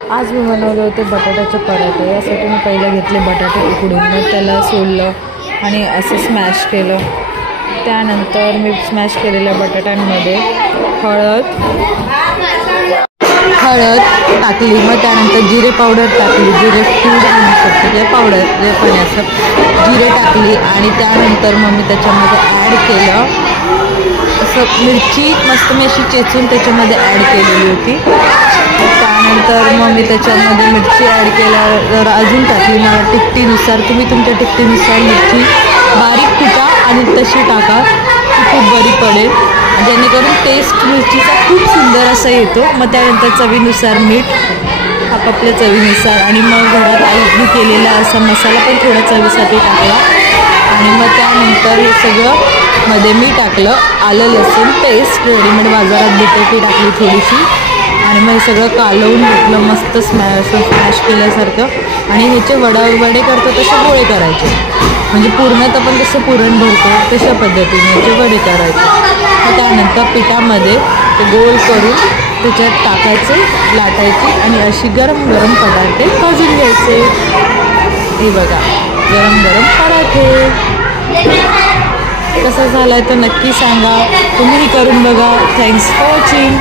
आज मी बनवले होते बटाट्याचे पराठे। यासाठी मी पहिला घेतले बटाटे उकडून, मग त्याला सोललं आणि असं स्मॅश केलं। त्यानंतर मी स्मॅश केलेल्या बटाट्यांमध्ये हळद टाकली, मग त्यानंतर जिरे पावडर टाकली, जिरे पूड म्हणू शकतो ते पावडर जे पण असं जिरे टाकली आणि त्यानंतर मग मी त्याच्यामध्ये ॲड केलं असं मिरची मस्त मी अशी चेचून त्याच्यामध्ये ॲड केलेली होती। त्यानंतर मग मी त्याच्यामध्ये मिरची ॲड केल्यावर अजून टाकली मला तिखटीनुसार। तुम्ही तुमच्या तिखटीनुसार मिरची बारीक कुटा आणि तशी टाका, ती खूप बरी पडेल, जेणेकरून टेस्ट मिरचीचा खूप सुंदर असा येतो। मग त्यानंतर चवीनुसार मीठ आपापल्या चवीनुसार, आणि मग घरात आईने केलेला असा मसाला पण थोडा चवीसाठी टाकला। आणि मग त्यानंतर हे सगळं मध्ये मी टाकलं आलं लसूण पेस्ट रेडीमेड बाजारात भेटते ती टाकली थोडीशी, आणि मग हे सगळं कालवून घेतलं मस्त स्मॅश केल्यासारखं। आणि ह्याचे वडे करतो तसे गोळे करायचे, म्हणजे पूर्णत आपण कसं पुरण भरतो तशा पद्धतीने ह्याचे वडे करायचे। मग त्यानंतर पिठामध्ये ते गोल करून त्याच्यात टाकायचे, लाटायचे आणि अशी गरम गरम पराठे भाजून घ्यायचे। हे बघा गरम गरम पराठे। कसा झाला तर नक्की सांगा, तुम्हीही करून बघा। Thanks for watching.